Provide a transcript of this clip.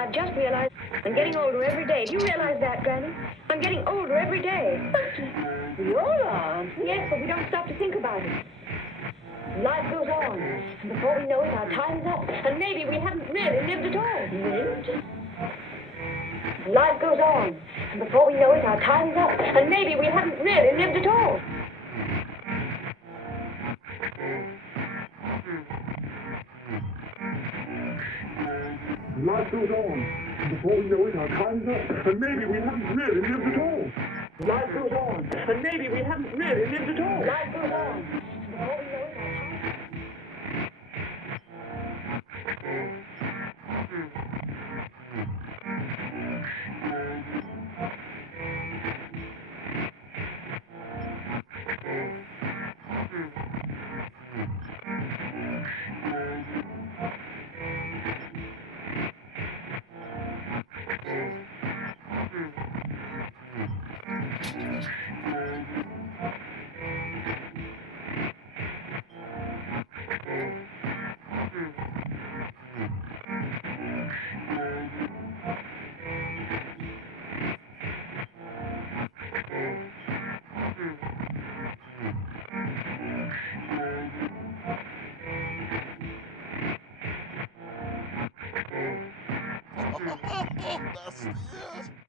I've just realized I'm getting older every day. Do you realize that, Granny? I'm getting older every day. We all are. Yes, but we don't stop to think about it. Life goes on, and before we know it, our time's up, and maybe we haven't really lived at all. Lived? Life goes on, and before we know it, our time's up, and maybe we haven't really lived at all. Life goes on. Before we know it, our time's up, and maybe we haven't really lived at all. Life goes on, and maybe we haven't really lived at all. Life goes on, and before we know it, our time's up. That's it.